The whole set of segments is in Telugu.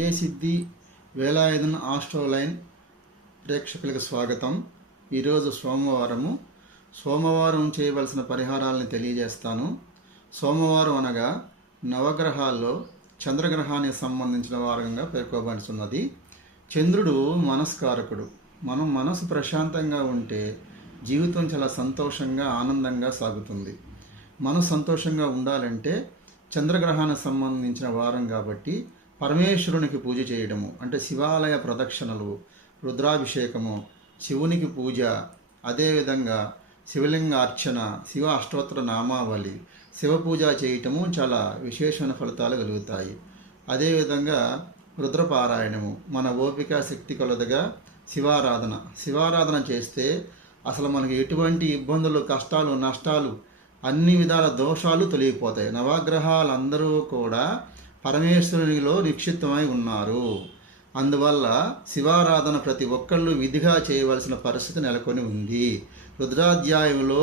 విజయసిద్ధి వేలాయుధన్ ఆస్ట్రోలైన్ ప్రేక్షకులకు స్వాగతం. ఈరోజు సోమవారము. సోమవారం చేయవలసిన పరిహారాలను తెలియజేస్తాను. సోమవారం అనగా నవగ్రహాల్లో చంద్రగ్రహానికి సంబంధించిన వారంగా పేర్కోబడుతున్నది చంద్రుడు మనస్కారకుడు. మనం మనసు ప్రశాంతంగా ఉంటే జీవితం చాలా సంతోషంగా ఆనందంగా సాగుతుంది. మనసు సంతోషంగా ఉండాలంటే చంద్రగ్రహానికి సంబంధించిన వారం కాబట్టి పరమేశ్వరునికి పూజ చేయడము అంటే శివాలయ ప్రదక్షిణలు రుద్రాభిషేకము శివునికి పూజ అదేవిధంగా శివలింగ అర్చన శివ అష్టోత్తర నామావళి శివ పూజ చేయటము చాలా విశేషమైన ఫలితాలు కలుగుతాయి. అదేవిధంగా రుద్రపారాయణము మన ఓపిక శక్తి కొలదగా శివారాధన. శివారాధన చేస్తే అసలు మనకి ఎటువంటి ఇబ్బందులు కష్టాలు నష్టాలు అన్ని విధాల దోషాలు తొలగిపోతాయి. నవగ్రహాలందరూ కూడా పరమేశ్వరునిలో నిక్షిప్తమై ఉన్నారు. అందువల్ల శివారాధన ప్రతి ఒక్కళ్ళు విధిగా చేయవలసిన పరిస్థితి నెలకొని ఉంది. రుద్రాధ్యాయంలో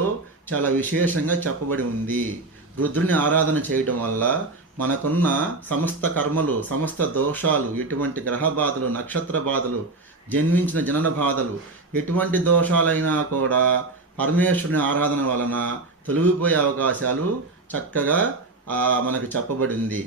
చాలా విశేషంగా చెప్పబడి ఉంది. రుద్రుని ఆరాధన చేయటం వల్ల మనకున్న సమస్త కర్మలు సమస్త దోషాలు ఎటువంటి గ్రహ బాధలు నక్షత్ర బాధలు జన్మించిన జనన బాధలు ఎటువంటి దోషాలైనా కూడా పరమేశ్వరుని ఆరాధన వలన తొలగిపోయే అవకాశాలు చక్కగా మనకు చెప్పబడింది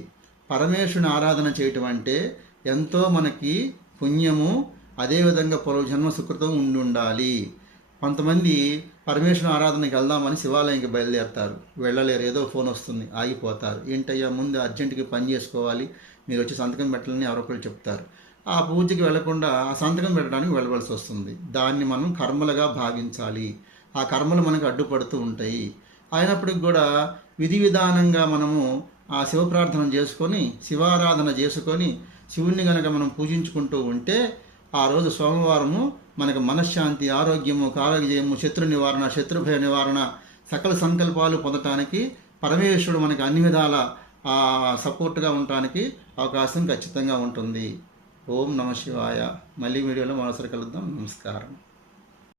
పరమేశ్వరుని ఆరాధన చేయటం అంటే ఎంతో మనకి పుణ్యము అదేవిధంగా పూర్వజన్మ సుకృతం ఉండి ఉండాలి కొంతమంది పరమేశ్వరుని ఆరాధనకి వెళ్దామని శివాలయంకి బయలుదేరతారు. వెళ్ళలేరు ఏదో ఫోన్ వస్తుంది ఆగిపోతారు. ఏంటయ్యా ముందు అర్జెంటుకి పని చేసుకోవాలి మీరు వచ్చి సంతకం పెట్టాలని ఎవరొకరు చెప్తారు. ఆ పూజకి వెళ్ళకుండా ఆ సంతకం పెట్టడానికి వెళ్ళవలసి వస్తుంది. దాన్ని మనం కర్మలుగా భావించాలి. ఆ కర్మలు మనకు అడ్డుపడుతూ ఉంటాయి. అయినప్పటికి కూడా విధి విధానంగా మనము ఆ శివ ప్రార్థన చేసుకొని శివారాధన చేసుకొని శివుణ్ణి కనుక మనం పూజించుకుంటూ ఉంటే ఆ రోజు సోమవారము మనకు మనశ్శాంతి ఆరోగ్యము కాలవిజయము శత్రు నివారణ శత్రుభయ నివారణ సకల సంకల్పాలు పొందటానికి పరమేశ్వరుడు మనకి అన్ని విధాల సపోర్ట్గా ఉండటానికి అవకాశం ఖచ్చితంగా ఉంటుంది. ఓం నమ శివాయ. మళ్ళీ వీడియోలో మరోసారి కలుద్దాం. నమస్కారం.